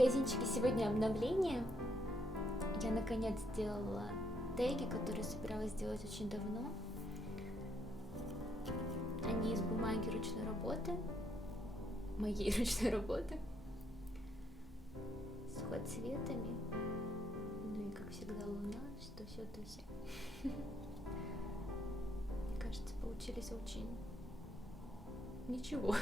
магазинчике сегодня обновление. Я наконец сделала теги, которые собиралась сделать очень давно. Они из бумаги ручной работы, моей ручной работы, с сухоцветами. Ну и как всегда луна, то все, то все. Мне кажется, получились очень ничего.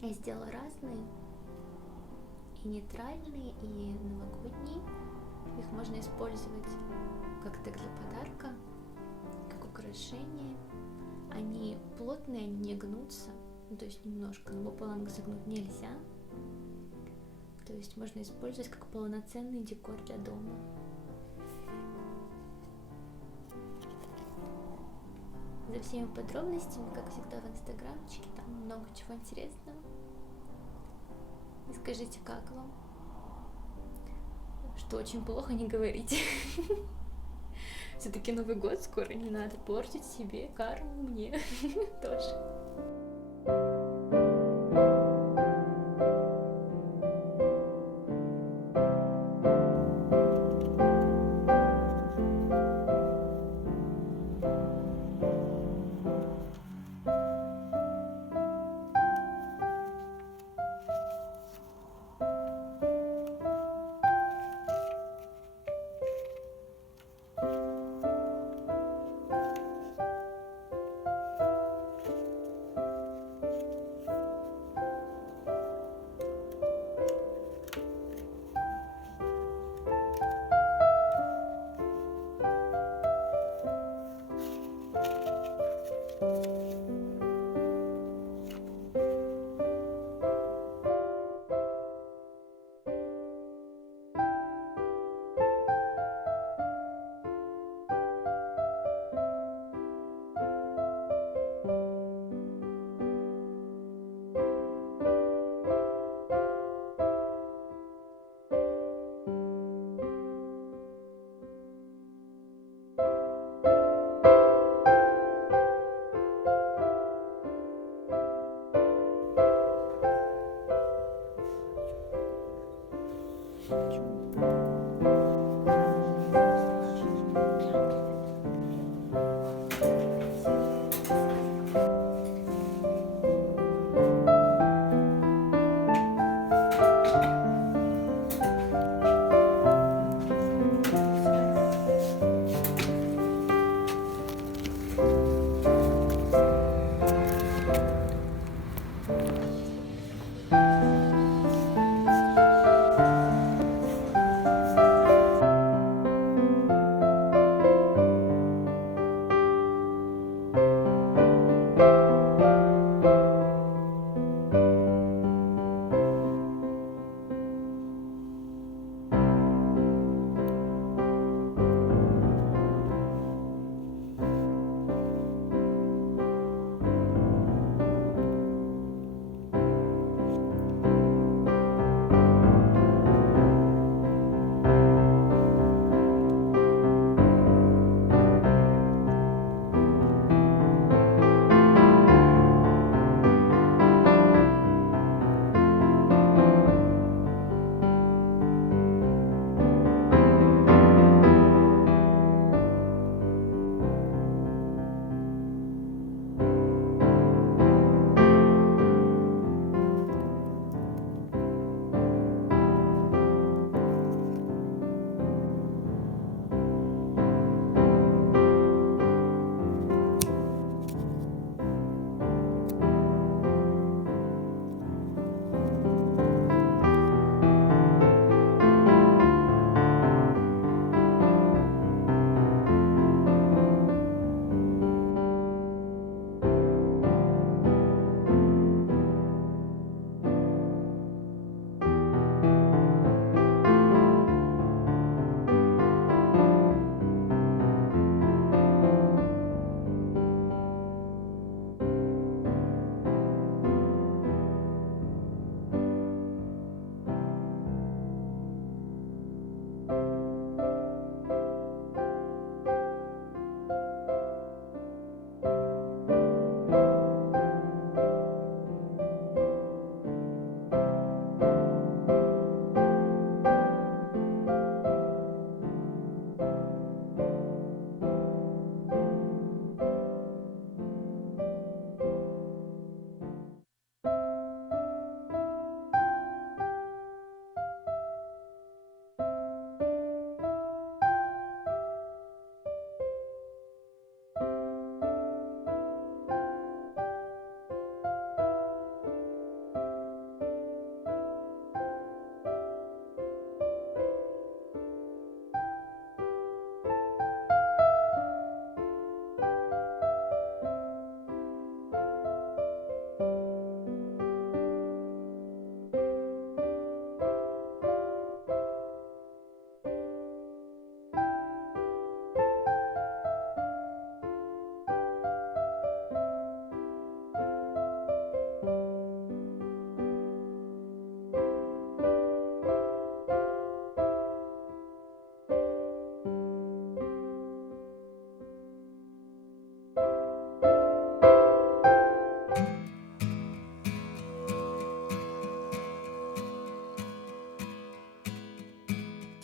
Я сделала разные, и нейтральные, и новогодние. Их можно использовать как тег для подарка, как украшение. Они плотные, они не гнутся, то есть немножко, но пополам загнуть нельзя. То есть можно использовать как полноценный декор для дома. За всеми подробностями, как всегда, в инстаграмчике, там много чего интересного. И скажите, как вам? Что очень плохо, не говорите. Все-таки Новый год скоро, не надо портить себе карму, мне тоже.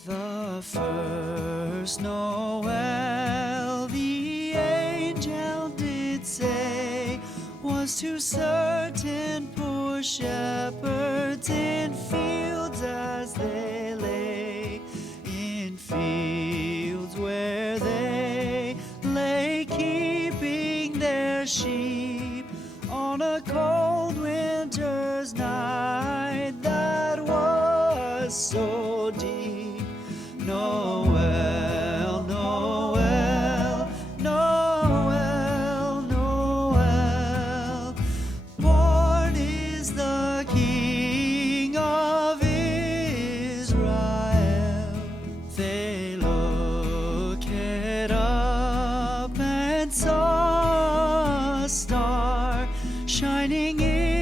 The first Noel, the angel did say, was to certain poor shepherds in fields as they lay, in fields where they lay keeping their sheep on a cold winter's night that was so deep. Noel, Noel, Noel, Noel, born is the King of Israel. They looked up and saw a star shining in